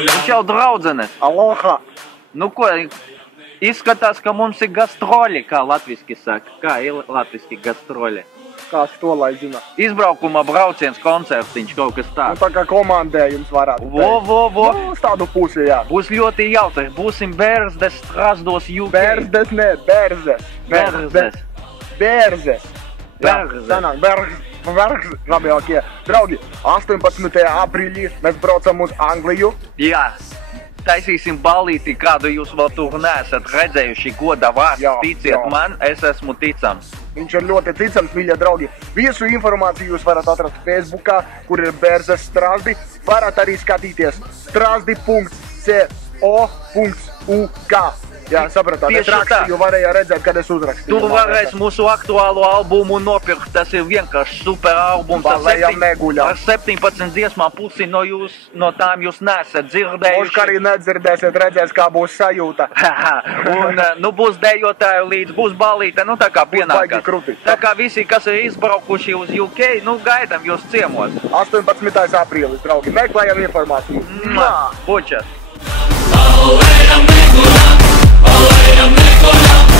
Viņš jau draudzenes. Aloha! Nu ko, izskatās, ka mums ir gastroļi, kā latviski saka. Kā ir latviski gastroļi? Kāds to lai zina? Izbraukuma brauciens, koncertiņš, kaut kas Nu, tāds. tā kā komandējums varētu teikt. Vo. Nu, uz tādu pusi, jā. Būs ļoti jautri. Būsim Bērzdes, Strasdos, UK. Bērzdes, ne, Bērzes. Bērzes. Bērzes. Bērzes. Sanāk, Bērzes, labākie. Draugi, 18. aprīlī mēs braucam uz Angliju. Jā. Taisīsim ballīti, kādu jūs vēl tur neesat redzējuši, goda vārds. Jā, Ticiet jā. man, es esmu ticams. Viņš ir ļoti ticams, mīļie draugi. Visu informāciju jūs varat atrast Facebookā, kur ir Bērzes Strasdi. Varat arī skatīties strasdi.co.uk. Jā, sapratāt, es Tieši tā. rakstīju, varēja redzēt, kad es uzrakstīju. Tur varēs mūsu aktuālo albumu nopirkt. Tas ir vienkārši super albums. Balējam neguļam. Ar 17 dziesmām pusi no tām jūs nesat dzirdējuši. Moška arī nedzirdēsiet, redzēs, kā būs sajūta. Un, nu, būs dejotāju līdz, būs ballīte, nu, tā kā pienākas. baigi kruti. Tā kā visi, kas ir izbraukuši uz UK, nu, gaidam jūs ciemos. 18. aprīlis, draugi, meklējam informāciju. Pučas. Balējam neguļam, balējam neguļam.